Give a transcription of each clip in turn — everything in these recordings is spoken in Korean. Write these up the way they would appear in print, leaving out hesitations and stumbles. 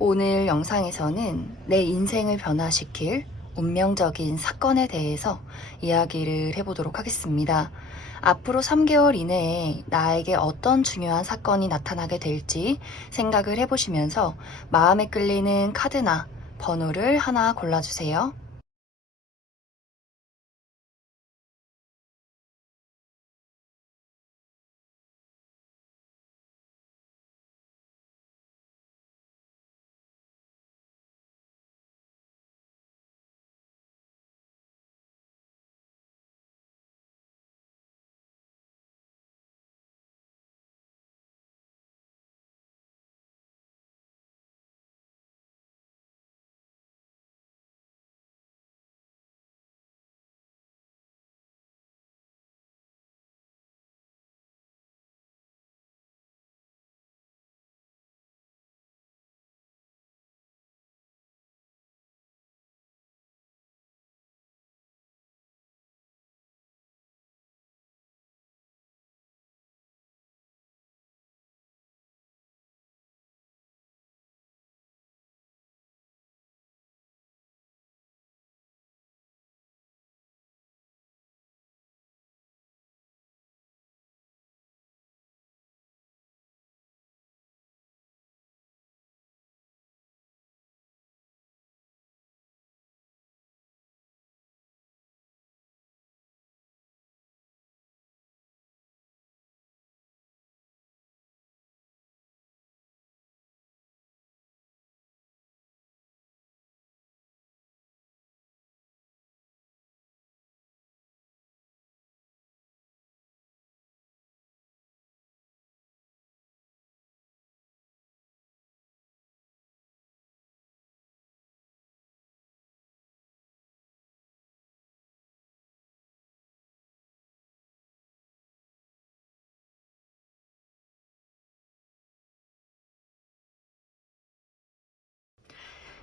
오늘 영상에서는 내 인생을 변화시킬 운명적인 사건에 대해서 이야기를 해보도록 하겠습니다. 앞으로 3개월 이내에 나에게 어떤 중요한 사건이 나타나게 될지 생각을 해보시면서 마음에 끌리는 카드나 번호를 하나 골라주세요.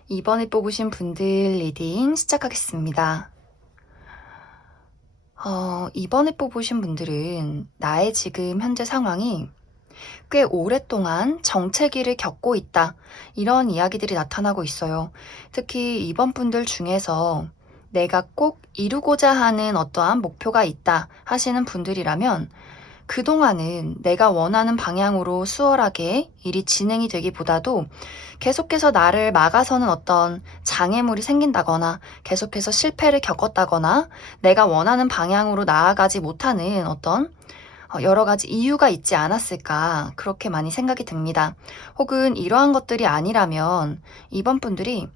이번에 뽑으신 분들 리딩 시작하겠습니다. 이번에 뽑으신 분들은 나의 지금 현재 상황이 꽤 오랫동안 정체기를 겪고 있다. 이런 이야기들이 나타나고 있어요. 특히 이번 분들 중에서 내가 꼭 이루고자 하는 어떠한 목표가 있다 하시는 분들이라면 그동안은 내가 원하는 방향으로 수월하게 일이 진행이 되기보다도 계속해서 나를 막아서는 어떤 장애물이 생긴다거나 계속해서 실패를 겪었다거나 내가 원하는 방향으로 나아가지 못하는 어떤 여러 가지 이유가 있지 않았을까 그렇게 많이 생각이 듭니다. 혹은 이러한 것들이 아니라면 이번 분들이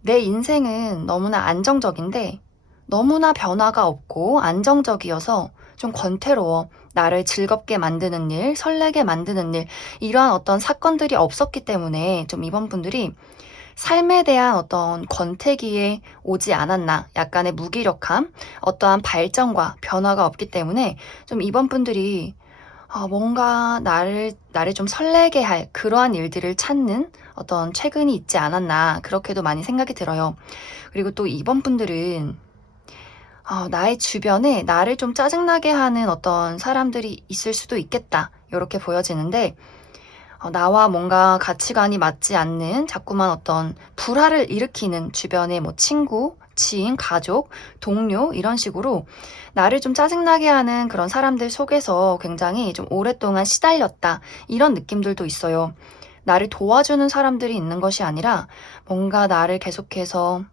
내 인생은 너무나 안정적인데 너무나 변화가 없고 안정적이어서 좀 권태로워. 나를 즐겁게 만드는 일, 설레게 만드는 일, 이러한 어떤 사건들이 없었기 때문에 좀 이번 분들이 삶에 대한 어떤 권태기에 오지 않았나, 약간의 무기력함, 어떠한 발전과 변화가 없기 때문에 좀 이번 분들이 뭔가 나를 좀 설레게 할 그러한 일들을 찾는 어떤 최근이 있지 않았나, 그렇게도 많이 생각이 들어요. 그리고 또 이번 분들은 나의 주변에 나를 좀 짜증나게 하는 어떤 사람들이 있을 수도 있겠다. 이렇게 보여지는데, 나와 뭔가 가치관이 맞지 않는 자꾸만 어떤 불화를 일으키는 주변의 뭐 친구, 지인, 가족, 동료, 이런 식으로 나를 좀 짜증나게 하는 그런 사람들 속에서 굉장히 좀 오랫동안 시달렸다. 이런 느낌들도 있어요. 나를 도와주는 사람들이 있는 것이 아니라 뭔가 나를 계속해서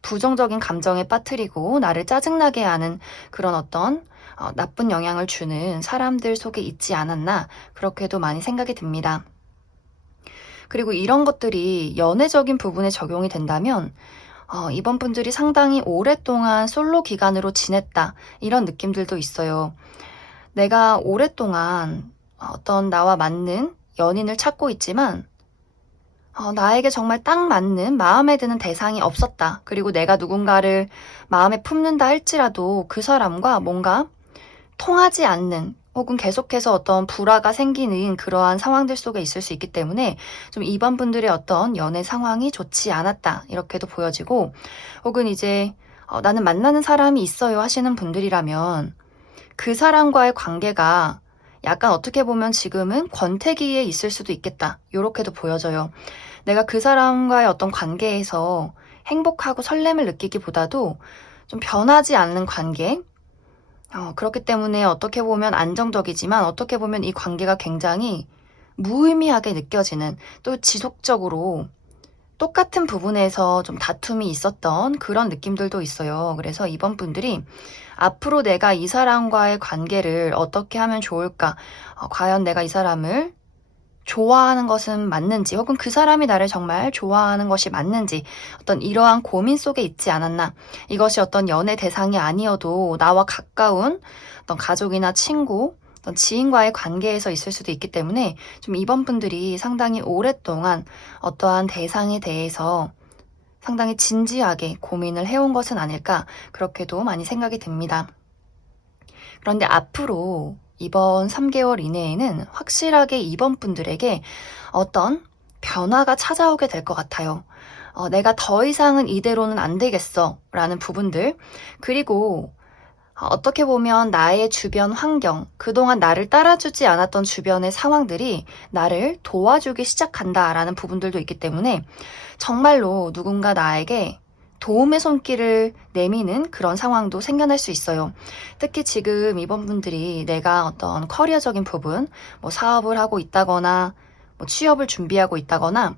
부정적인 감정에 빠뜨리고 나를 짜증나게 하는 그런 어떤 나쁜 영향을 주는 사람들 속에 있지 않았나 그렇게도 많이 생각이 듭니다. 그리고 이런 것들이 연애적인 부분에 적용이 된다면 이번 분들이 상당히 오랫동안 솔로 기간으로 지냈다 이런 느낌들도 있어요. 내가 오랫동안 어떤 나와 맞는 연인을 찾고 있지만 나에게 정말 딱 맞는 마음에 드는 대상이 없었다. 그리고 내가 누군가를 마음에 품는다 할지라도 그 사람과 뭔가 통하지 않는 혹은 계속해서 어떤 불화가 생기는 그러한 상황들 속에 있을 수 있기 때문에 좀 이번 분들의 어떤 연애 상황이 좋지 않았다. 이렇게도 보여지고 혹은 이제 나는 만나는 사람이 있어요 하시는 분들이라면 그 사람과의 관계가 약간 어떻게 보면 지금은 권태기에 있을 수도 있겠다. 요렇게도 보여져요. 내가 그 사람과의 어떤 관계에서 행복하고 설렘을 느끼기보다도 좀 변하지 않는 관계, 그렇기 때문에 어떻게 보면 안정적이지만 어떻게 보면 이 관계가 굉장히 무의미하게 느껴지는, 또 지속적으로 똑같은 부분에서 좀 다툼이 있었던 그런 느낌들도 있어요. 그래서 이번 분들이 앞으로 내가 이 사람과의 관계를 어떻게 하면 좋을까? 과연 내가 이 사람을 좋아하는 것은 맞는지, 혹은 그 사람이 나를 정말 좋아하는 것이 맞는지, 어떤 이러한 고민 속에 있지 않았나. 이것이 어떤 연애 대상이 아니어도 나와 가까운 어떤 가족이나 친구, 어떤 지인과의 관계에서 있을 수도 있기 때문에 좀 이번 분들이 상당히 오랫동안 어떠한 대상에 대해서 상당히 진지하게 고민을 해온 것은 아닐까, 그렇게도 많이 생각이 듭니다. 그런데 앞으로 이번 3개월 이내에는 확실하게 이번 분들에게 어떤 변화가 찾아오게 될 것 같아요. 내가 더 이상은 이대로는 안 되겠어 라는 부분들, 그리고 어떻게 보면 나의 주변 환경, 그동안 나를 따라주지 않았던 주변의 상황들이 나를 도와주기 시작한다라는 부분들도 있기 때문에 정말로 누군가 나에게 도움의 손길을 내미는 그런 상황도 생겨날 수 있어요. 특히 지금 이번 분들이 내가 어떤 커리어적인 부분, 뭐 사업을 하고 있다거나, 뭐 취업을 준비하고 있다거나,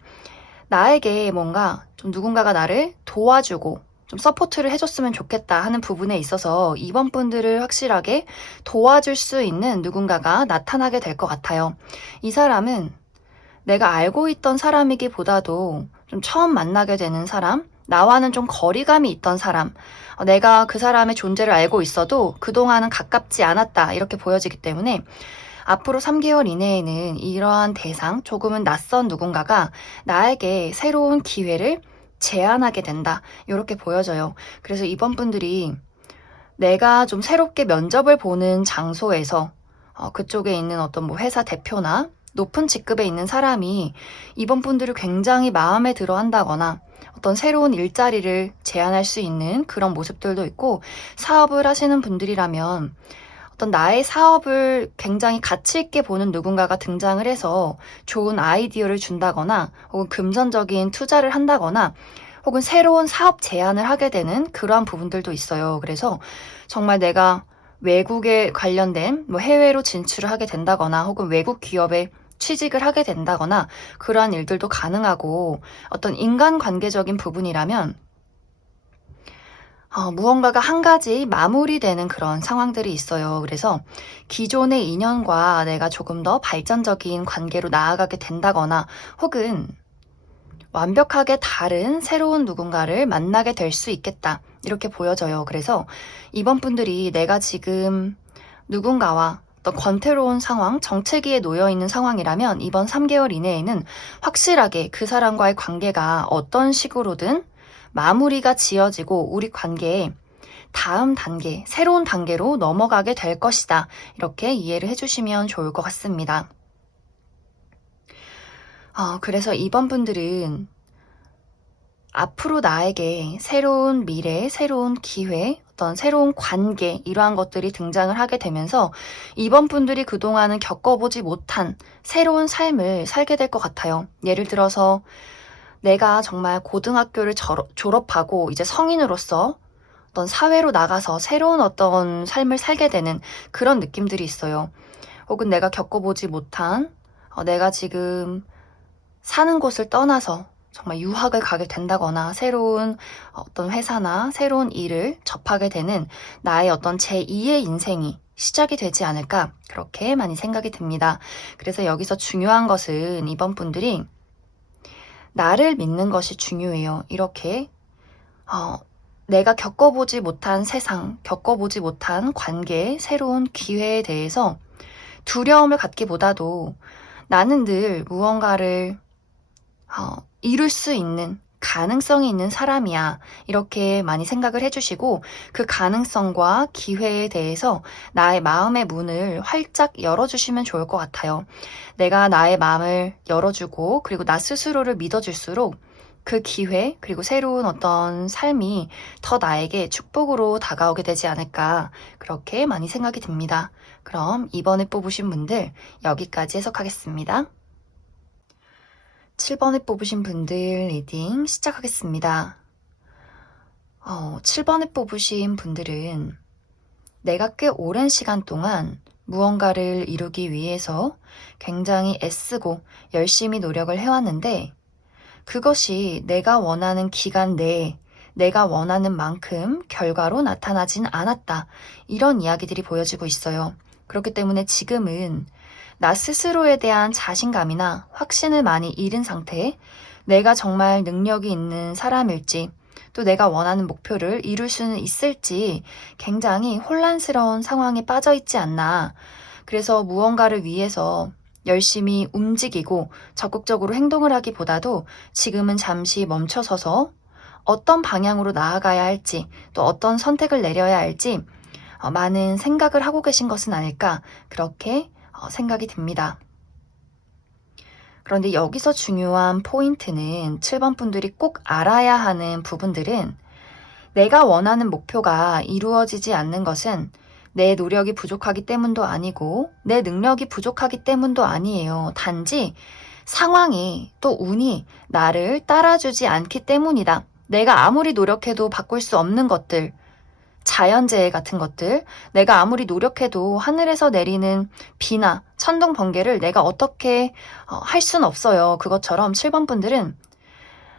나에게 뭔가 좀 누군가가 나를 도와주고 좀 서포트를 해줬으면 좋겠다 하는 부분에 있어서 이번 분들을 확실하게 도와줄 수 있는 누군가가 나타나게 될 것 같아요. 이 사람은 내가 알고 있던 사람이기보다도 좀 처음 만나게 되는 사람, 나와는 좀 거리감이 있던 사람, 내가 그 사람의 존재를 알고 있어도 그동안은 가깝지 않았다 이렇게 보여지기 때문에 앞으로 3개월 이내에는 이러한 대상, 조금은 낯선 누군가가 나에게 새로운 기회를 제안하게 된다 이렇게 보여져요. 그래서 이번 분들이 내가 좀 새롭게 면접을 보는 장소에서 그쪽에 있는 어떤 뭐 회사 대표나 높은 직급에 있는 사람이 이번 분들을 굉장히 마음에 들어 한다거나 어떤 새로운 일자리를 제안할 수 있는 그런 모습들도 있고, 사업을 하시는 분들이라면 어떤 나의 사업을 굉장히 가치 있게 보는 누군가가 등장을 해서 좋은 아이디어를 준다거나 혹은 금전적인 투자를 한다거나 혹은 새로운 사업 제안을 하게 되는 그러한 부분들도 있어요. 그래서 정말 내가 외국에 관련된 뭐 해외로 진출을 하게 된다거나 혹은 외국 기업에 취직을 하게 된다거나 그러한 일들도 가능하고, 어떤 인간관계적인 부분이라면 무언가가 한 가지 마무리되는 그런 상황들이 있어요. 그래서 기존의 인연과 내가 조금 더 발전적인 관계로 나아가게 된다거나 혹은 완벽하게 다른 새로운 누군가를 만나게 될 수 있겠다 이렇게 보여져요. 그래서 이번 분들이 내가 지금 누군가와 어떤 권태로운 상황, 정체기에 놓여 있는 상황이라면 이번 3개월 이내에는 확실하게 그 사람과의 관계가 어떤 식으로든 마무리가 지어지고 우리 관계에 다음 단계, 새로운 단계로 넘어가게 될 것이다. 이렇게 이해를 해주시면 좋을 것 같습니다. 그래서 이번 분들은 앞으로 나에게 새로운 미래, 새로운 기회, 어떤 새로운 관계, 이러한 것들이 등장을 하게 되면서 이번 분들이 그동안은 겪어보지 못한 새로운 삶을 살게 될 것 같아요. 예를 들어서 내가 정말 고등학교를 졸업하고 이제 성인으로서 어떤 사회로 나가서 새로운 어떤 삶을 살게 되는 그런 느낌들이 있어요. 혹은 내가 겪어보지 못한, 내가 지금 사는 곳을 떠나서 정말 유학을 가게 된다거나 새로운 어떤 회사나 새로운 일을 접하게 되는 나의 어떤 제2의 인생이 시작이 되지 않을까, 그렇게 많이 생각이 듭니다. 그래서 여기서 중요한 것은 이번 분들이 나를 믿는 것이 중요해요. 이렇게 내가 겪어보지 못한 세상, 겪어보지 못한 관계, 새로운 기회에 대해서 두려움을 갖기보다도 나는 늘 무언가를 이룰 수 있는 가능성이 있는 사람이야. 이렇게 많이 생각을 해주시고 그 가능성과 기회에 대해서 나의 마음의 문을 활짝 열어주시면 좋을 것 같아요. 내가 나의 마음을 열어주고 그리고 나 스스로를 믿어줄수록 그 기회, 그리고 새로운 어떤 삶이 더 나에게 축복으로 다가오게 되지 않을까, 그렇게 많이 생각이 듭니다. 그럼 이번에 뽑으신 분들 여기까지 해석하겠습니다. 7번에 뽑으신 분들 리딩 시작하겠습니다. 7번에 뽑으신 분들은 내가 꽤 오랜 시간 동안 무언가를 이루기 위해서 굉장히 애쓰고 열심히 노력을 해왔는데 그것이 내가 원하는 기간 내에 내가 원하는 만큼 결과로 나타나진 않았다. 이런 이야기들이 보여지고 있어요. 그렇기 때문에 지금은 나 스스로에 대한 자신감이나 확신을 많이 잃은 상태에 내가 정말 능력이 있는 사람일지 또 내가 원하는 목표를 이룰 수는 있을지 굉장히 혼란스러운 상황에 빠져 있지 않나. 그래서 무언가를 위해서 열심히 움직이고 적극적으로 행동을 하기보다도 지금은 잠시 멈춰서서 어떤 방향으로 나아가야 할지 또 어떤 선택을 내려야 할지 많은 생각을 하고 계신 것은 아닐까 그렇게 생각이 듭니다. 그런데 여기서 중요한 포인트는 7번 분들이 꼭 알아야 하는 부분들은 내가 원하는 목표가 이루어지지 않는 것은 내 노력이 부족하기 때문도 아니고 내 능력이 부족하기 때문도 아니에요. 단지 상황이 또 운이 나를 따라주지 않기 때문이다. 내가 아무리 노력해도 바꿀 수 없는 것들, 자연재해 같은 것들, 내가 아무리 노력해도 하늘에서 내리는 비나 천둥 번개를 내가 어떻게 할 수는 없어요. 그것처럼 7번 분들은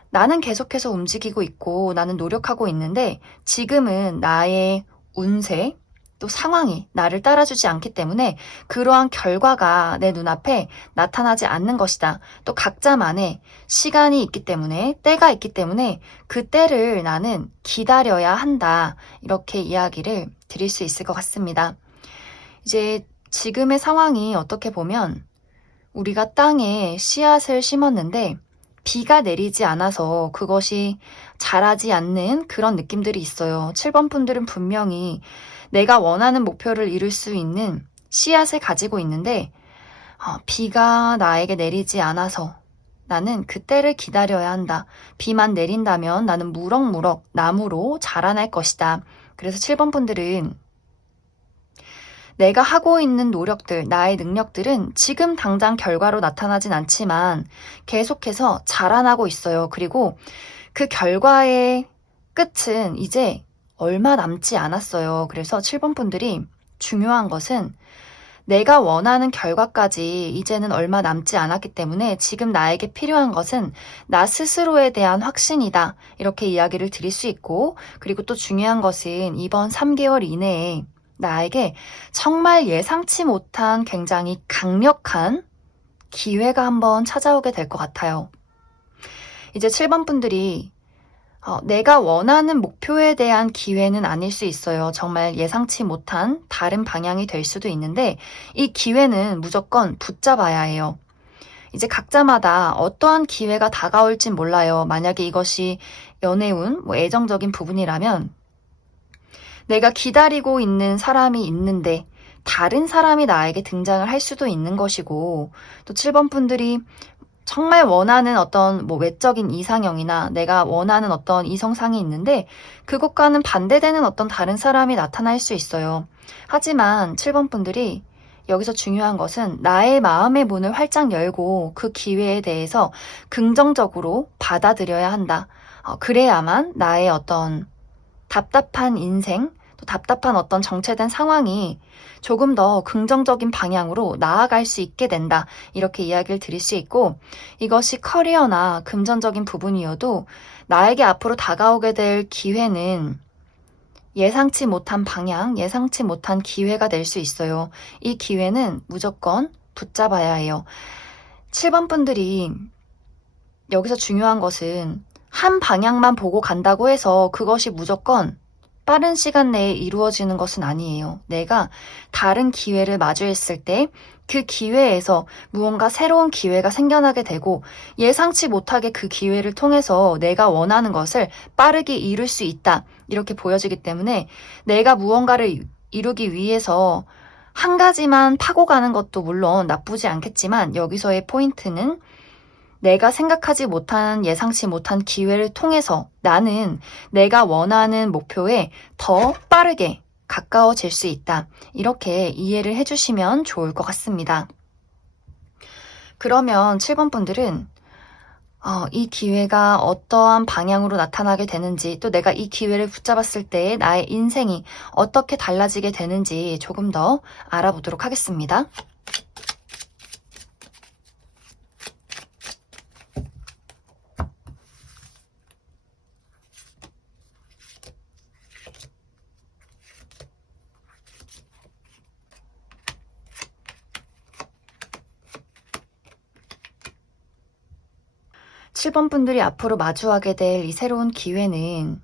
나는 계속해서 움직이고 있고 나는 노력하고 있는데 지금은 나의 운세 또 상황이 나를 따라주지 않기 때문에 그러한 결과가 내 눈앞에 나타나지 않는 것이다. 또 각자만의 시간이 있기 때문에 때가 있기 때문에 그 때를 나는 기다려야 한다. 이렇게 이야기를 드릴 수 있을 것 같습니다. 이제 지금의 상황이 어떻게 보면 우리가 땅에 씨앗을 심었는데 비가 내리지 않아서 그것이 자라지 않는 그런 느낌들이 있어요. 7번 분들은 분명히 내가 원하는 목표를 이룰 수 있는 씨앗을 가지고 있는데 비가 나에게 내리지 않아서 나는 그때를 기다려야 한다. 비만 내린다면 나는 무럭무럭 나무로 자라날 것이다. 그래서 7번 분들은 내가 하고 있는 노력들, 나의 능력들은 지금 당장 결과로 나타나진 않지만 계속해서 자라나고 있어요. 그리고 그 결과의 끝은 이제 얼마 남지 않았어요. 그래서 7번 분들이 중요한 것은 내가 원하는 결과까지 이제는 얼마 남지 않았기 때문에 지금 나에게 필요한 것은 나 스스로에 대한 확신이다. 이렇게 이야기를 드릴 수 있고 그리고 또 중요한 것은 이번 3개월 이내에 나에게 정말 예상치 못한 굉장히 강력한 기회가 한번 찾아오게 될 것 같아요. 이제 7번 분들이 내가 원하는 목표에 대한 기회는 아닐 수 있어요. 정말 예상치 못한 다른 방향이 될 수도 있는데 이 기회는 무조건 붙잡아야 해요. 이제 각자마다 어떠한 기회가 다가올진 몰라요. 만약에 이것이 연애운, 애정적인 부분이라면 내가 기다리고 있는 사람이 있는데 다른 사람이 나에게 등장을 할 수도 있는 것이고 또 7번 분들이 정말 원하는 어떤 외적인 이상형이나 내가 원하는 어떤 이성상이 있는데 그것과는 반대되는 어떤 다른 사람이 나타날 수 있어요. 하지만 7번 분들이 여기서 중요한 것은 나의 마음의 문을 활짝 열고 그 기회에 대해서 긍정적으로 받아들여야 한다. 그래야만 나의 어떤 답답한 인생, 또 답답한 어떤 정체된 상황이 조금 더 긍정적인 방향으로 나아갈 수 있게 된다. 이렇게 이야기를 드릴 수 있고 이것이 커리어나 금전적인 부분이어도 나에게 앞으로 다가오게 될 기회는 예상치 못한 방향, 예상치 못한 기회가 될 수 있어요. 이 기회는 무조건 붙잡아야 해요. 7번 분들이 여기서 중요한 것은 한 방향만 보고 간다고 해서 그것이 무조건 빠른 시간 내에 이루어지는 것은 아니에요. 내가 다른 기회를 마주했을 때 그 기회에서 무언가 새로운 기회가 생겨나게 되고 예상치 못하게 그 기회를 통해서 내가 원하는 것을 빠르게 이룰 수 있다. 이렇게 보여지기 때문에 내가 무언가를 이루기 위해서 한 가지만 파고 가는 것도 물론 나쁘지 않겠지만 여기서의 포인트는 내가 생각하지 못한 예상치 못한 기회를 통해서 나는 내가 원하는 목표에 더 빠르게 가까워질 수 있다. 이렇게 이해를 해주시면 좋을 것 같습니다. 그러면 7번 분들은 이 기회가 어떠한 방향으로 나타나게 되는지, 또 내가 이 기회를 붙잡았을 때 나의 인생이 어떻게 달라지게 되는지 조금 더 알아보도록 하겠습니다. 7번 분들이 앞으로 마주하게 될 이 새로운 기회는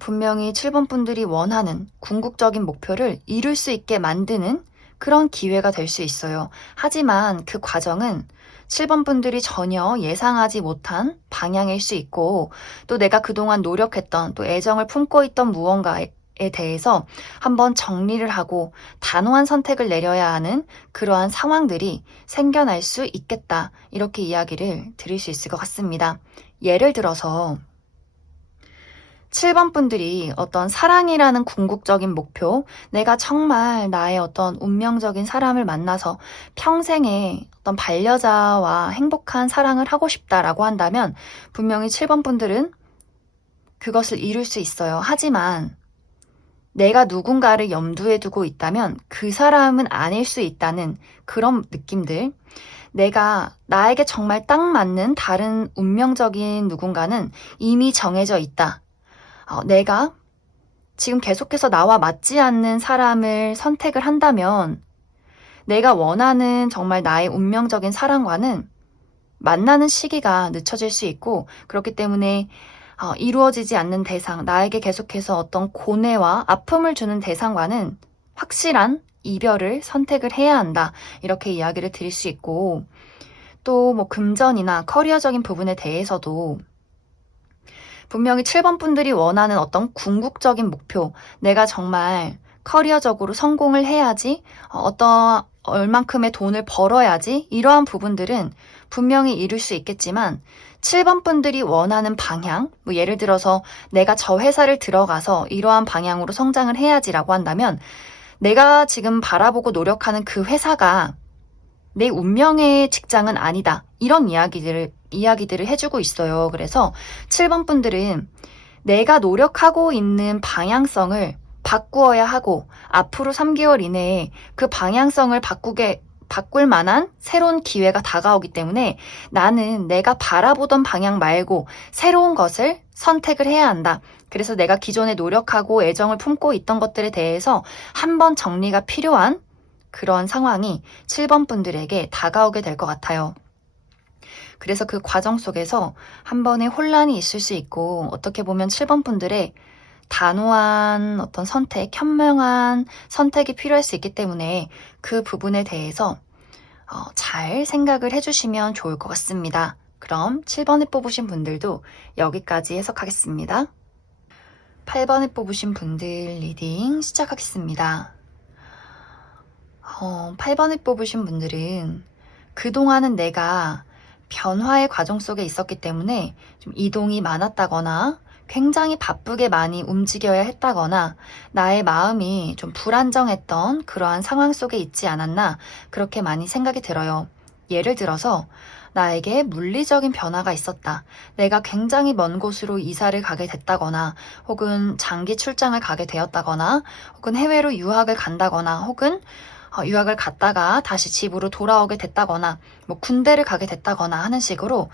분명히 7번 분들이 원하는 궁극적인 목표를 이룰 수 있게 만드는 그런 기회가 될 수 있어요. 하지만 그 과정은 7번 분들이 전혀 예상하지 못한 방향일 수 있고, 또 내가 그동안 노력했던, 또 애정을 품고 있던 무언가에 대해서 한번 정리를 하고 단호한 선택을 내려야 하는 그러한 상황들이 생겨날 수 있겠다. 이렇게 이야기를 드릴 수 있을 것 같습니다. 예를 들어서 7번 분들이 어떤 사랑이라는 궁극적인 목표, 내가 정말 나의 어떤 운명적인 사람을 만나서 평생의 어떤 반려자와 행복한 사랑을 하고 싶다라고 한다면 분명히 7번 분들은 그것을 이룰 수 있어요. 하지만 내가 누군가를 염두에 두고 있다면 그 사람은 아닐 수 있다는 그런 느낌들, 내가 나에게 정말 딱 맞는 다른 운명적인 누군가는 이미 정해져 있다. 내가 지금 계속해서 나와 맞지 않는 사람을 선택을 한다면 내가 원하는 정말 나의 운명적인 사랑과는 만나는 시기가 늦춰질 수 있고, 그렇기 때문에 이루어지지 않는 대상, 나에게 계속해서 어떤 고뇌와 아픔을 주는 대상과는 확실한 이별을 선택을 해야 한다. 이렇게 이야기를 드릴 수 있고, 또 뭐 금전이나 커리어적인 부분에 대해서도 분명히 7번 분들이 원하는 어떤 궁극적인 목표, 내가 정말 커리어적으로 성공을 해야지, 얼만큼의 돈을 벌어야지, 이러한 부분들은 분명히 이룰 수 있겠지만 7번 분들이 원하는 방향, 뭐 예를 들어서 내가 저 회사를 들어가서 이러한 방향으로 성장을 해야지라고 한다면 내가 지금 바라보고 노력하는 그 회사가 내 운명의 직장은 아니다. 이런 이야기들을 해주고 있어요. 그래서 7번 분들은 내가 노력하고 있는 방향성을 바꾸어야 하고, 앞으로 3개월 이내에 그 방향성을 바꿀 만한 새로운 기회가 다가오기 때문에 나는 내가 바라보던 방향 말고 새로운 것을 선택을 해야 한다. 그래서 내가 기존에 노력하고 애정을 품고 있던 것들에 대해서 한번 정리가 필요한 그런 상황이 7번 분들에게 다가오게 될 것 같아요. 그래서 그 과정 속에서 한 번의 혼란이 있을 수 있고, 어떻게 보면 7번 분들의 단호한 어떤 선택, 현명한 선택이 필요할 수 있기 때문에 그 부분에 대해서 잘 생각을 해주시면 좋을 것 같습니다. 그럼 7번을 뽑으신 분들도 여기까지 해석하겠습니다. 8번을 뽑으신 분들 리딩 시작하겠습니다. 8번을 뽑으신 분들은 그동안은 내가 변화의 과정 속에 있었기 때문에 좀 이동이 많았다거나 굉장히 바쁘게 많이 움직여야 했다거나 나의 마음이 좀 불안정했던 그러한 상황 속에 있지 않았나, 그렇게 많이 생각이 들어요. 예를 들어서 나에게 물리적인 변화가 있었다. 내가 굉장히 먼 곳으로 이사를 가게 됐다거나, 혹은 장기 출장을 가게 되었다거나, 혹은 해외로 유학을 간다거나, 혹은 유학을 갔다가 다시 집으로 돌아오게 됐다거나, 뭐 군대를 가게 됐다거나 하는 식으로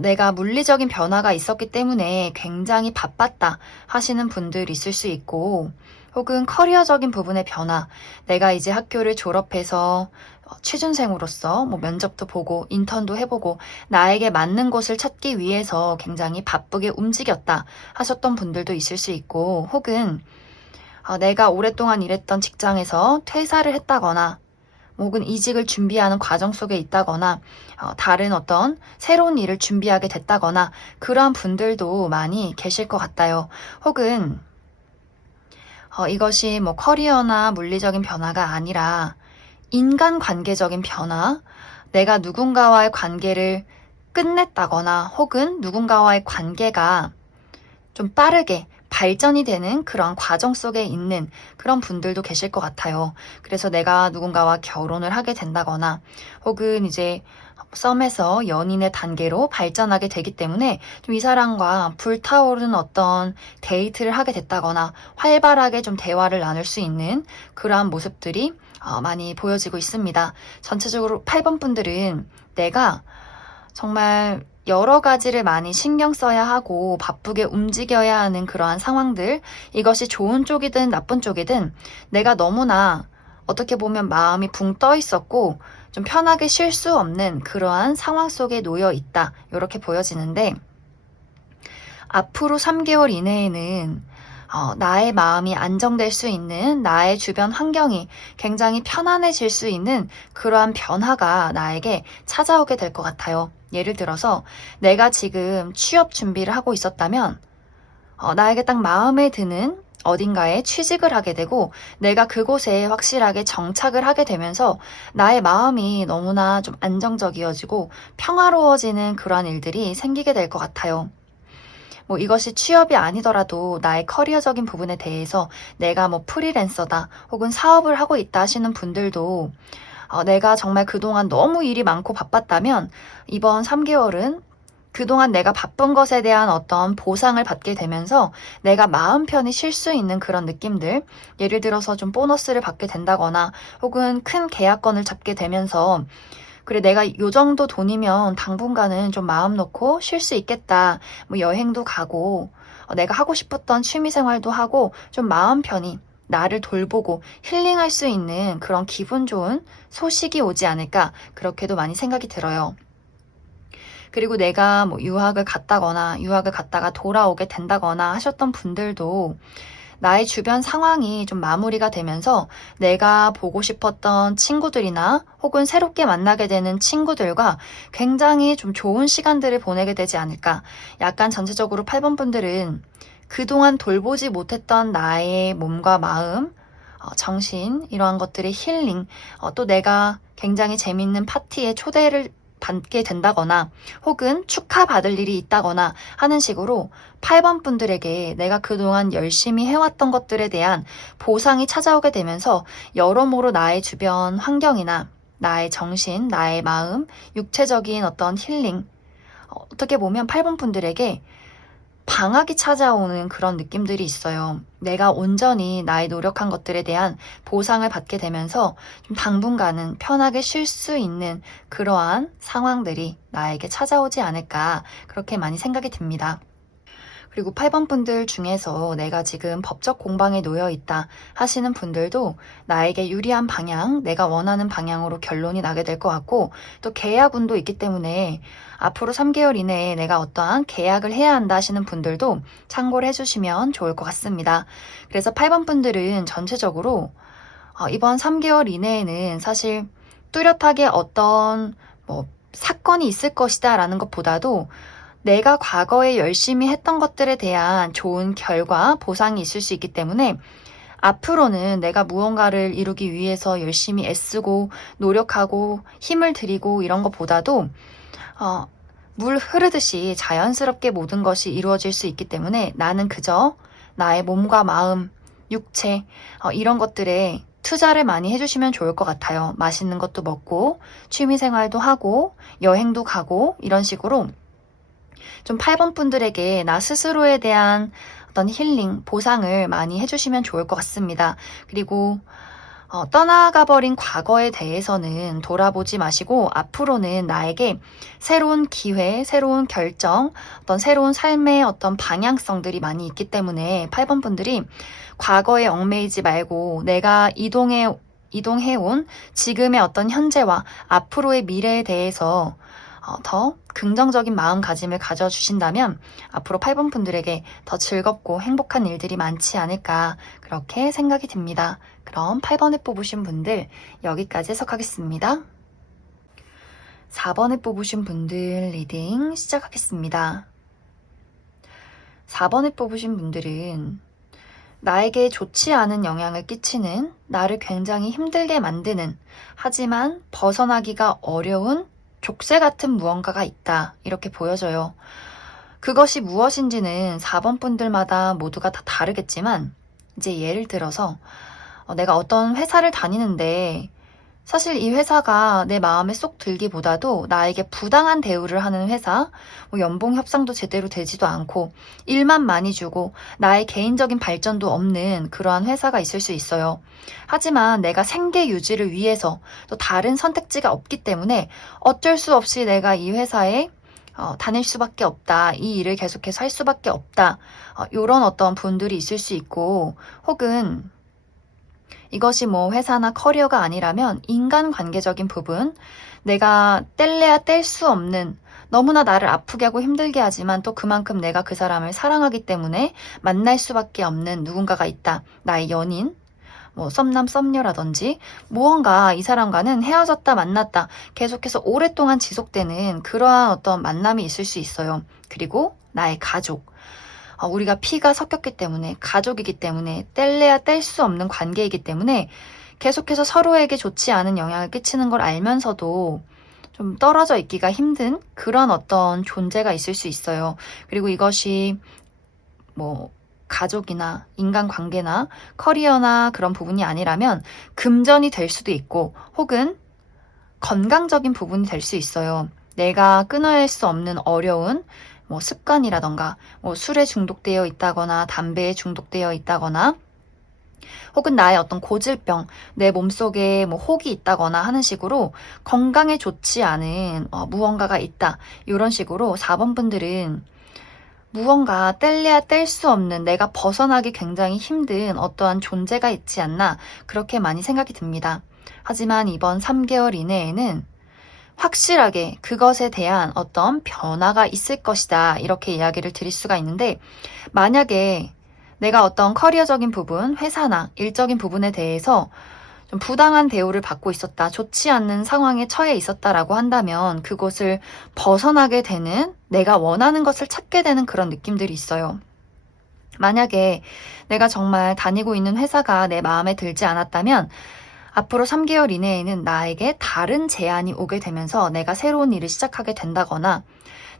내가 물리적인 변화가 있었기 때문에 굉장히 바빴다 하시는 분들 있을 수 있고, 혹은 커리어적인 부분의 변화, 내가 이제 학교를 졸업해서 취준생으로서 뭐 면접도 보고 인턴도 해보고 나에게 맞는 곳을 찾기 위해서 굉장히 바쁘게 움직였다 하셨던 분들도 있을 수 있고, 혹은 내가 오랫동안 일했던 직장에서 퇴사를 했다거나, 혹은 이직을 준비하는 과정 속에 있다거나, 다른 어떤 새로운 일을 준비하게 됐다거나, 그러한 분들도 많이 계실 것 같아요. 혹은 이것이 뭐 커리어나 물리적인 변화가 아니라 인간관계적인 변화, 내가 누군가와의 관계를 끝냈다거나 혹은 누군가와의 관계가 좀 빠르게 발전이 되는 그런 과정 속에 있는 그런 분들도 계실 것 같아요. 그래서 내가 누군가와 결혼을 하게 된다거나 혹은 이제 썸에서 연인의 단계로 발전하게 되기 때문에 좀 이 사람과 불타오르는 어떤 데이트를 하게 됐다거나 활발하게 좀 대화를 나눌 수 있는 그러한 모습들이 많이 보여지고 있습니다. 전체적으로 8번 분들은 내가 정말 여러 가지를 많이 신경 써야 하고 바쁘게 움직여야 하는 그러한 상황들, 이것이 좋은 쪽이든 나쁜 쪽이든 내가 너무나 어떻게 보면 마음이 붕 떠 있었고 좀 편하게 쉴 수 없는 그러한 상황 속에 놓여 있다. 이렇게 보여지는데 앞으로 3개월 이내에는 나의 마음이 안정될 수 있는 나의 주변 환경이 굉장히 편안해질 수 있는 그러한 변화가 나에게 찾아오게 될 것 같아요. 예를 들어서 내가 지금 취업 준비를 하고 있었다면 나에게 딱 마음에 드는 어딘가에 취직을 하게 되고 내가 그곳에 확실하게 정착을 하게 되면서 나의 마음이 너무나 좀 안정적이어지고 평화로워지는 그러한 일들이 생기게 될 것 같아요. 뭐 이것이 취업이 아니더라도 나의 커리어적인 부분에 대해서 내가 뭐 프리랜서다 혹은 사업을 하고 있다 하시는 분들도 내가 정말 그동안 너무 일이 많고 바빴다면 이번 3개월은 그동안 내가 바쁜 것에 대한 어떤 보상을 받게 되면서 내가 마음 편히 쉴 수 있는 그런 느낌들, 예를 들어서 좀 보너스를 받게 된다거나 혹은 큰 계약건을 잡게 되면서 그래, 내가 요 정도 돈이면 당분간은 좀 마음 놓고 쉴 수 있겠다. 뭐 여행도 가고, 내가 하고 싶었던 취미 생활도 하고, 좀 마음 편히 나를 돌보고 힐링할 수 있는 그런 기분 좋은 소식이 오지 않을까. 그렇게도 많이 생각이 들어요. 그리고 내가 뭐 유학을 갔다거나, 유학을 갔다가 돌아오게 된다거나 하셨던 분들도 나의 주변 상황이 좀 마무리가 되면서 내가 보고 싶었던 친구들이나 혹은 새롭게 만나게 되는 친구들과 굉장히 좀 좋은 시간들을 보내게 되지 않을까. 약간 전체적으로 8번 분들은 그동안 돌보지 못했던 나의 몸과 마음, 정신, 이러한 것들의 힐링, 또 내가 굉장히 재밌는 파티에 초대를 받게 된다거나 혹은 축하받을 일이 있다거나 하는 식으로 8번 분들에게 내가 그동안 열심히 해왔던 것들에 대한 보상이 찾아오게 되면서 여러모로 나의 주변 환경이나 나의 정신, 나의 마음, 육체적인 어떤 힐링, 어떻게 보면 8번 분들에게 방학이 찾아오는 그런 느낌들이 있어요. 내가 온전히 나의 노력한 것들에 대한 보상을 받게 되면서 좀 당분간은 편하게 쉴 수 있는 그러한 상황들이 나에게 찾아오지 않을까 그렇게 많이 생각이 듭니다. 그리고 8번 분들 중에서 내가 지금 법적 공방에 놓여 있다 하시는 분들도 나에게 유리한 방향, 내가 원하는 방향으로 결론이 나게 될 것 같고 또 계약운도 있기 때문에 앞으로 3개월 이내에 내가 어떠한 계약을 해야 한다 하시는 분들도 참고를 해주시면 좋을 것 같습니다. 그래서 8번 분들은 전체적으로 이번 3개월 이내에는 사실 뚜렷하게 어떤 뭐 사건이 있을 것이다 라는 것보다도 내가 과거에 열심히 했던 것들에 대한 좋은 결과, 보상이 있을 수 있기 때문에 앞으로는 내가 무언가를 이루기 위해서 열심히 애쓰고 노력하고 힘을 들이고 이런 것보다도 물 흐르듯이 자연스럽게 모든 것이 이루어질 수 있기 때문에 나는 그저 나의 몸과 마음, 육체 이런 것들에 투자를 많이 해주시면 좋을 것 같아요. 맛있는 것도 먹고 취미 생활도 하고 여행도 가고 이런 식으로 좀 8번 분들에게 나 스스로에 대한 어떤 힐링, 보상을 많이 해주시면 좋을 것 같습니다. 그리고 떠나가버린 과거에 대해서는 돌아보지 마시고 앞으로는 나에게 새로운 기회, 새로운 결정, 어떤 새로운 삶의 어떤 방향성들이 많이 있기 때문에 8번 분들이 과거에 얽매이지 말고 내가 이동해온 지금의 어떤 현재와 앞으로의 미래에 대해서 더 긍정적인 마음가짐을 가져주신다면 앞으로 8번 분들에게 더 즐겁고 행복한 일들이 많지 않을까 그렇게 생각이 듭니다. 그럼 8번에 뽑으신 분들 여기까지 해석하겠습니다. 4번에 뽑으신 분들 리딩 시작하겠습니다. 4번에 뽑으신 분들은 나에게 좋지 않은 영향을 끼치는, 나를 굉장히 힘들게 만드는, 하지만 벗어나기가 어려운 족쇄 같은 무언가가 있다. 이렇게 보여져요. 그것이 무엇인지는 4번 분들마다 모두가 다 다르겠지만, 이제 예를 들어서 내가 어떤 회사를 다니는데 사실 이 회사가 내 마음에 쏙 들기보다도 나에게 부당한 대우를 하는 회사, 연봉 협상도 제대로 되지도 않고 일만 많이 주고 나의 개인적인 발전도 없는 그러한 회사가 있을 수 있어요. 하지만 내가 생계 유지를 위해서 또 다른 선택지가 없기 때문에 어쩔 수 없이 내가 이 회사에 다닐 수밖에 없다. 이 일을 계속해서 할 수밖에 없다. 이런 어떤 분들이 있을 수 있고, 혹은 이것이 회사나 커리어가 아니라면 인간관계적인 부분, 내가 뗄래야 뗄 수 없는, 너무나 나를 아프게 하고 힘들게 하지만 또 그만큼 내가 그 사람을 사랑하기 때문에 만날 수밖에 없는 누군가가 있다. 나의 연인, 썸남 썸녀라든지 무언가 이 사람과는 헤어졌다 만났다 계속해서 오랫동안 지속되는 그러한 어떤 만남이 있을 수 있어요. 그리고 나의 가족. 우리가 피가 섞였기 때문에, 가족이기 때문에, 뗄래야 뗄 수 없는 관계이기 때문에 계속해서 서로에게 좋지 않은 영향을 끼치는 걸 알면서도 좀 떨어져 있기가 힘든 그런 어떤 존재가 있을 수 있어요. 그리고 이것이 가족이나 인간관계나 커리어나 그런 부분이 아니라면 금전이 될 수도 있고, 혹은 건강적인 부분이 될 수 있어요. 내가 끊어낼 수 없는 어려운 습관이라던가 술에 중독되어 있다거나 담배에 중독되어 있다거나, 혹은 나의 어떤 고질병, 내 몸속에 혹이 있다거나 하는 식으로 건강에 좋지 않은 무언가가 있다. 이런 식으로 4번 분들은 무언가 뗄래야 뗄 수 없는, 내가 벗어나기 굉장히 힘든 어떠한 존재가 있지 않나, 그렇게 많이 생각이 듭니다. 하지만 이번 3개월 이내에는 확실하게 그것에 대한 어떤 변화가 있을 것이다. 이렇게 이야기를 드릴 수가 있는데, 만약에 내가 어떤 커리어적인 부분, 회사나 일적인 부분에 대해서 좀 부당한 대우를 받고 있었다, 좋지 않는 상황에 처해 있었다라고 한다면 그곳을 벗어나게 되는, 내가 원하는 것을 찾게 되는 그런 느낌들이 있어요. 만약에 내가 정말 다니고 있는 회사가 내 마음에 들지 않았다면 앞으로 3개월 이내에는 나에게 다른 제안이 오게 되면서 내가 새로운 일을 시작하게 된다거나,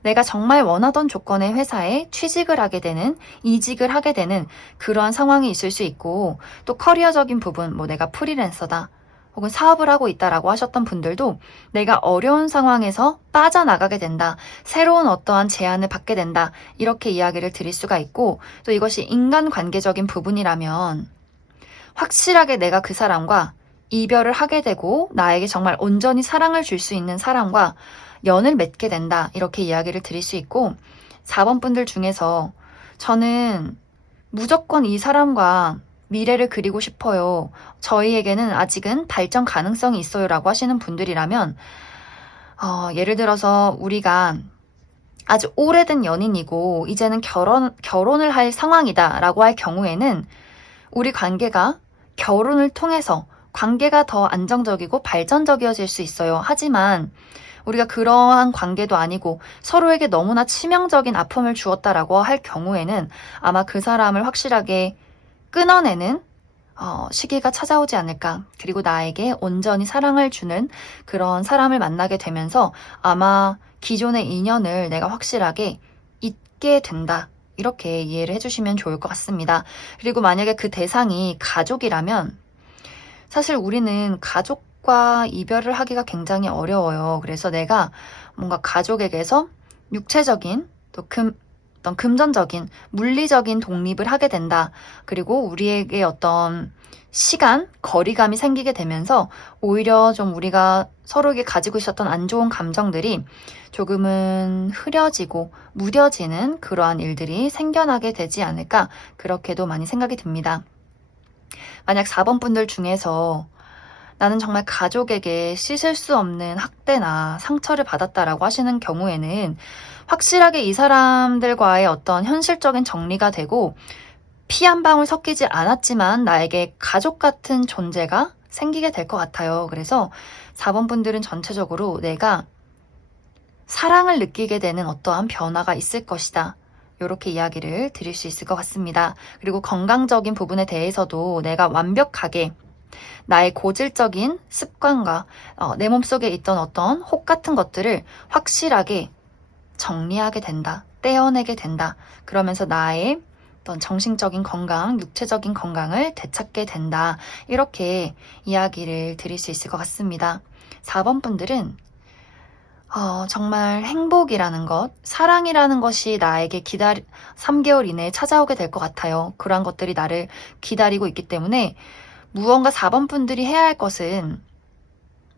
내가 정말 원하던 조건의 회사에 취직을 하게 되는, 이직을 하게 되는 그러한 상황이 있을 수 있고, 또 커리어적인 부분, 내가 프리랜서다, 혹은 사업을 하고 있다라고 하셨던 분들도 내가 어려운 상황에서 빠져나가게 된다, 새로운 어떠한 제안을 받게 된다, 이렇게 이야기를 드릴 수가 있고, 또 이것이 인간관계적인 부분이라면 확실하게 내가 그 사람과 이별을 하게 되고 나에게 정말 온전히 사랑을 줄 수 있는 사람과 연을 맺게 된다, 이렇게 이야기를 드릴 수 있고, 4번 분들 중에서 저는 무조건 이 사람과 미래를 그리고 싶어요, 저희에게는 아직은 발전 가능성이 있어요 라고 하시는 분들이라면, 예를 들어서 우리가 아주 오래된 연인이고 이제는 결혼을 할 상황이다 라고 할 경우에는 우리 관계가 결혼을 통해서 관계가 더 안정적이고 발전적이어질 수 있어요. 하지만 우리가 그러한 관계도 아니고 서로에게 너무나 치명적인 아픔을 주었다라고 할 경우에는 아마 그 사람을 확실하게 끊어내는 시기가 찾아오지 않을까. 그리고 나에게 온전히 사랑을 주는 그런 사람을 만나게 되면서 아마 기존의 인연을 내가 확실하게 잊게 된다, 이렇게 이해를 해주시면 좋을 것 같습니다. 그리고 만약에 그 대상이 가족이라면 사실 우리는 가족과 이별을 하기가 굉장히 어려워요. 그래서 내가 뭔가 가족에게서 육체적인, 또 어떤 금전적인, 물리적인 독립을 하게 된다. 그리고 우리에게 어떤 시간, 거리감이 생기게 되면서 오히려 좀 우리가 서로에게 가지고 있었던 안 좋은 감정들이 조금은 흐려지고 무뎌지는 그러한 일들이 생겨나게 되지 않을까, 그렇게도 많이 생각이 듭니다. 만약 4번 분들 중에서 나는 정말 가족에게 씻을 수 없는 학대나 상처를 받았다라고 하시는 경우에는 확실하게 이 사람들과의 어떤 현실적인 정리가 되고 피 한 방울 섞이지 않았지만 나에게 가족 같은 존재가 생기게 될 것 같아요. 그래서 4번 분들은 전체적으로 내가 사랑을 느끼게 되는 어떠한 변화가 있을 것이다, 이렇게 이야기를 드릴 수 있을 것 같습니다. 그리고 건강적인 부분에 대해서도 내가 완벽하게 나의 고질적인 습관과 내 몸속에 있던 어떤 혹 같은 것들을 확실하게 정리하게 된다. 떼어내게 된다. 그러면서 나의 어떤 정신적인 건강, 육체적인 건강을 되찾게 된다. 이렇게 이야기를 드릴 수 있을 것 같습니다. 4번 분들은 정말 행복이라는 것, 사랑이라는 것이 나에게 3개월 이내에 찾아오게 될 것 같아요. 그러한 것들이 나를 기다리고 있기 때문에 무언가 4번 분들이 해야 할 것은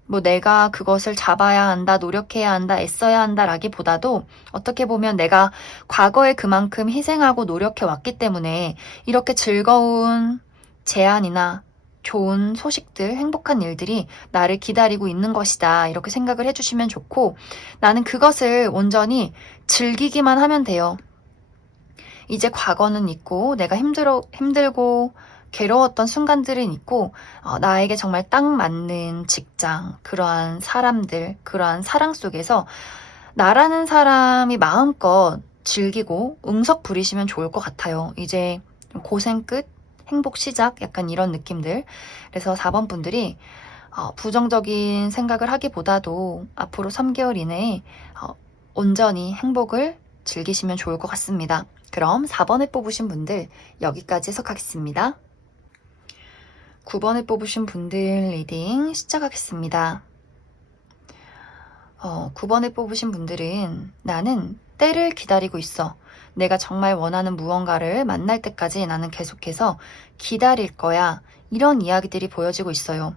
뭐 내가 그것을 잡아야 한다, 노력해야 한다, 애써야 한다 라기보다도 어떻게 보면 내가 과거에 그만큼 희생하고 노력해 왔기 때문에 이렇게 즐거운 제안이나 좋은 소식들, 행복한 일들이 나를 기다리고 있는 것이다. 이렇게 생각을 해주시면 좋고 나는 그것을 온전히 즐기기만 하면 돼요. 이제 과거는 있고 내가 힘들고 괴로웠던 순간들은 있고 나에게 정말 딱 맞는 직장, 그러한 사람들, 그러한 사랑 속에서 나라는 사람이 마음껏 즐기고 응석 부리시면 좋을 것 같아요. 이제 고생 끝, 행복 시작, 약간 이런 느낌들. 그래서 4번 분들이 부정적인 생각을 하기보다도 앞으로 3개월 이내에 온전히 행복을 즐기시면 좋을 것 같습니다. 그럼 4번에 뽑으신 분들 여기까지 해석하겠습니다. 9번에 뽑으신 분들 리딩 시작하겠습니다. 9번에 뽑으신 분들은 나는 때를 기다리고 있어. 내가 정말 원하는 무언가를 만날 때까지 나는 계속해서 기다릴 거야. 이런 이야기들이 보여지고 있어요.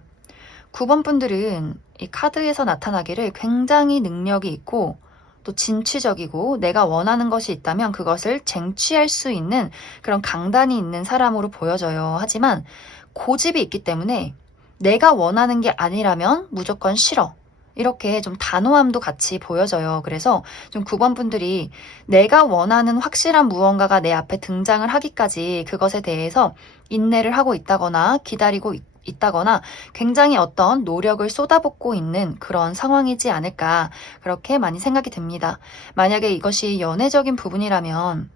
9번 분들은 이 카드에서 나타나기를 굉장히 능력이 있고 또 진취적이고 내가 원하는 것이 있다면 그것을 쟁취할 수 있는 그런 강단이 있는 사람으로 보여져요. 하지만 고집이 있기 때문에 내가 원하는 게 아니라면 무조건 싫어. 이렇게 좀 단호함도 같이 보여져요. 그래서 좀 9번 분들이 내가 원하는 확실한 무언가가 내 앞에 등장을 하기까지 그것에 대해서 인내를 하고 있다거나 기다리고 있다거나 굉장히 어떤 노력을 쏟아붓고 있는 그런 상황이지 않을까 그렇게 많이 생각이 듭니다. 만약에 이것이 연애적인 부분이라면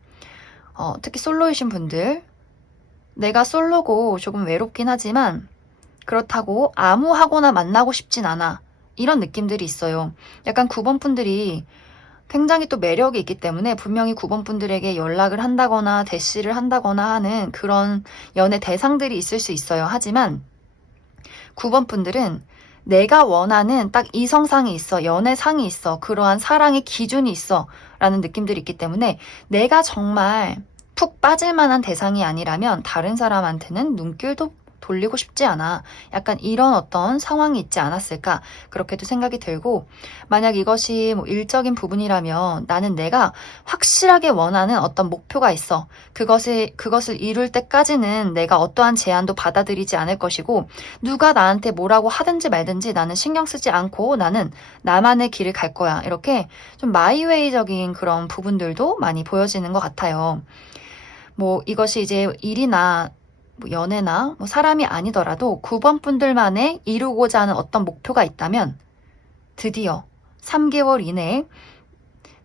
특히 솔로이신 분들 내가 솔로고 조금 외롭긴 하지만 그렇다고 아무하고나 만나고 싶진 않아. 이런 느낌들이 있어요. 약간 9번 분들이 굉장히 또 매력이 있기 때문에 분명히 9번 분들에게 연락을 한다거나 대시를 한다거나 하는 그런 연애 대상들이 있을 수 있어요. 하지만 9번 분들은 내가 원하는 딱 이성상이 있어, 연애상이 있어, 그러한 사랑의 기준이 있어 라는 느낌들이 있기 때문에 내가 정말 푹 빠질 만한 대상이 아니라면 다른 사람한테는 눈길도 돌리고 싶지 않아. 약간 이런 어떤 상황이 있지 않았을까 그렇게도 생각이 들고 만약 이것이 뭐 일적인 부분이라면 나는 내가 확실하게 원하는 어떤 목표가 있어. 그것을 이룰 때까지는 내가 어떠한 제안도 받아들이지 않을 것이고 누가 나한테 뭐라고 하든지 말든지 나는 신경 쓰지 않고 나는 나만의 길을 갈 거야. 이렇게 좀 마이웨이적인 그런 부분들도 많이 보여지는 것 같아요. 뭐 이것이 이제 일이나 뭐 연애나 뭐 사람이 아니더라도 9번 분들만의 이루고자 하는 어떤 목표가 있다면 드디어 3개월 이내에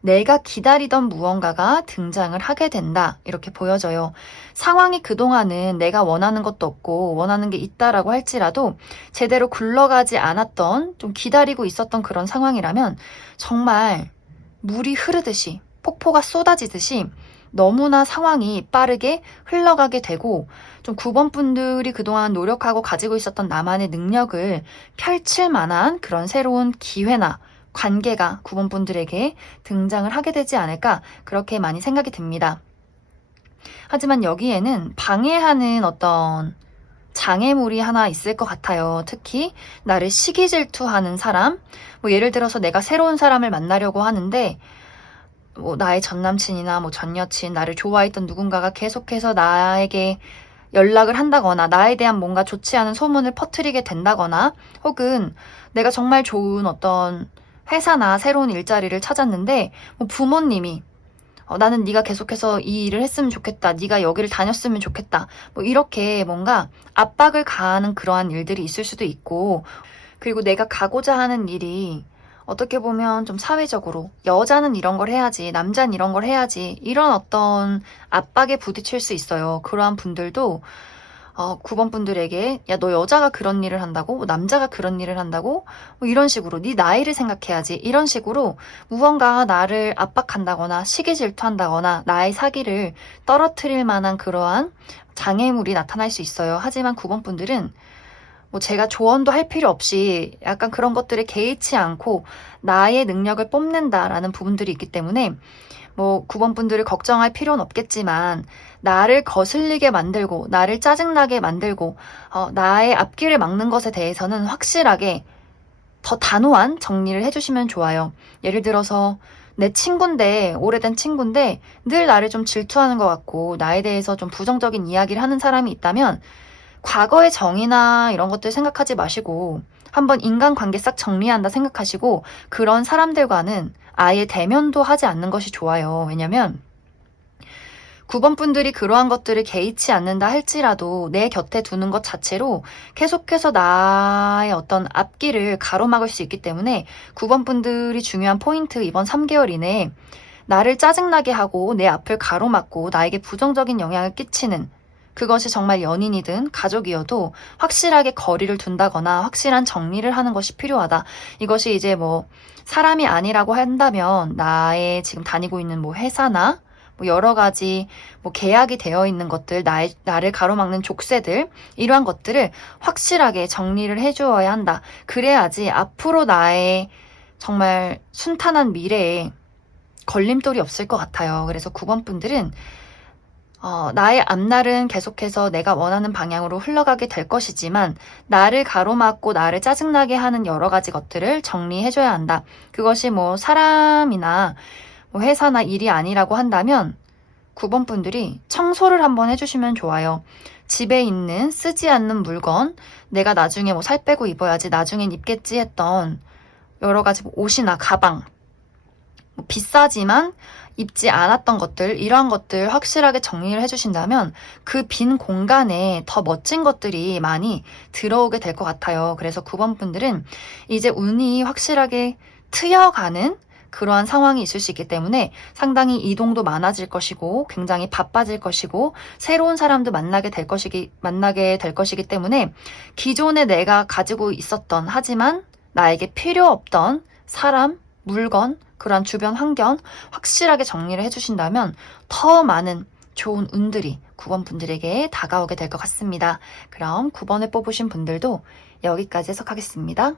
내가 기다리던 무언가가 등장을 하게 된다. 이렇게 보여져요. 상황이 그동안은 내가 원하는 것도 없고 원하는 게 있다라고 할지라도 제대로 굴러가지 않았던 좀 기다리고 있었던 그런 상황이라면 정말 물이 흐르듯이 폭포가 쏟아지듯이 너무나 상황이 빠르게 흘러가게 되고 좀 9번 분들이 그동안 노력하고 가지고 있었던 나만의 능력을 펼칠 만한 그런 새로운 기회나 관계가 9번 분들에게 등장을 하게 되지 않을까 그렇게 많이 생각이 듭니다. 하지만 여기에는 방해하는 어떤 장애물이 하나 있을 것 같아요. 특히 나를 시기 질투하는 사람, 뭐 예를 들어서 내가 새로운 사람을 만나려고 하는데 뭐 나의 전 남친이나 뭐 전 여친, 나를 좋아했던 누군가가 계속해서 나에게 연락을 한다거나 나에 대한 뭔가 좋지 않은 소문을 퍼뜨리게 된다거나 혹은 내가 정말 좋은 어떤 회사나 새로운 일자리를 찾았는데 뭐 부모님이 나는 네가 계속해서 이 일을 했으면 좋겠다. 네가 여기를 다녔으면 좋겠다. 뭐 이렇게 뭔가 압박을 가하는 그러한 일들이 있을 수도 있고 그리고 내가 가고자 하는 일이 어떻게 보면 좀 사회적으로 여자는 이런 걸 해야지, 남자는 이런 걸 해야지 이런 어떤 압박에 부딪힐 수 있어요. 그러한 분들도 9번 분들에게 야, 너 여자가 그런 일을 한다고? 뭐 남자가 그런 일을 한다고? 뭐 이런 식으로 네 나이를 생각해야지. 이런 식으로 무언가 나를 압박한다거나 시기 질투한다거나 나의 사기를 떨어뜨릴 만한 그러한 장애물이 나타날 수 있어요. 하지만 9번 분들은 뭐 제가 조언도 할 필요 없이 약간 그런 것들에 개의치 않고 나의 능력을 뽐낸다라는 부분들이 있기 때문에 뭐 9번 분들을 걱정할 필요는 없겠지만 나를 거슬리게 만들고 나를 짜증나게 만들고 나의 앞길을 막는 것에 대해서는 확실하게 더 단호한 정리를 해주시면 좋아요. 예를 들어서 내 친구인데 오래된 친구인데 늘 나를 좀 질투하는 것 같고 나에 대해서 좀 부정적인 이야기를 하는 사람이 있다면 과거의 정이나 이런 것들 생각하지 마시고 한번 인간관계 싹 정리한다 생각하시고 그런 사람들과는 아예 대면도 하지 않는 것이 좋아요. 왜냐면 9번 분들이 그러한 것들을 개의치 않는다 할지라도 내 곁에 두는 것 자체로 계속해서 나의 어떤 앞길을 가로막을 수 있기 때문에 9번 분들이 중요한 포인트 이번 3개월 이내에 나를 짜증나게 하고 내 앞을 가로막고 나에게 부정적인 영향을 끼치는 그것이 정말 연인이든 가족이어도 확실하게 거리를 둔다거나 확실한 정리를 하는 것이 필요하다. 이것이 이제 뭐 사람이 아니라고 한다면 나의 지금 다니고 있는 뭐 회사나 뭐 여러 가지 뭐 계약이 되어 있는 것들, 나를 가로막는 족쇄들, 이러한 것들을 확실하게 정리를 해주어야 한다. 그래야지 앞으로 나의 정말 순탄한 미래에 걸림돌이 없을 것 같아요. 그래서 9번 분들은 나의 앞날은 계속해서 내가 원하는 방향으로 흘러가게 될 것이지만 나를 가로막고 나를 짜증나게 하는 여러 가지 것들을 정리해줘야 한다. 그것이 뭐 사람이나 뭐 회사나 일이 아니라고 한다면 9번 분들이 청소를 한번 해주시면 좋아요. 집에 있는 쓰지 않는 물건, 내가 나중에 뭐 살 빼고 입어야지 나중엔 입겠지 했던 여러 가지 뭐 옷이나 가방, 뭐 비싸지만 입지 않았던 것들, 이러한 것들 확실하게 정리를 해주신다면 그 빈 공간에 더 멋진 것들이 많이 들어오게 될 것 같아요. 그래서 9번 분들은 이제 운이 확실하게 트여가는 그러한 상황이 있을 수 있기 때문에 상당히 이동도 많아질 것이고 굉장히 바빠질 것이고 새로운 사람도 만나게 될 것이기 때문에 기존에 내가 가지고 있었던 하지만 나에게 필요 없던 사람, 물건, 그러한 주변 환경 확실하게 정리를 해주신다면 더 많은 좋은 운들이 9번 분들에게 다가오게 될 것 같습니다. 그럼 9번을 뽑으신 분들도 여기까지 해석하겠습니다.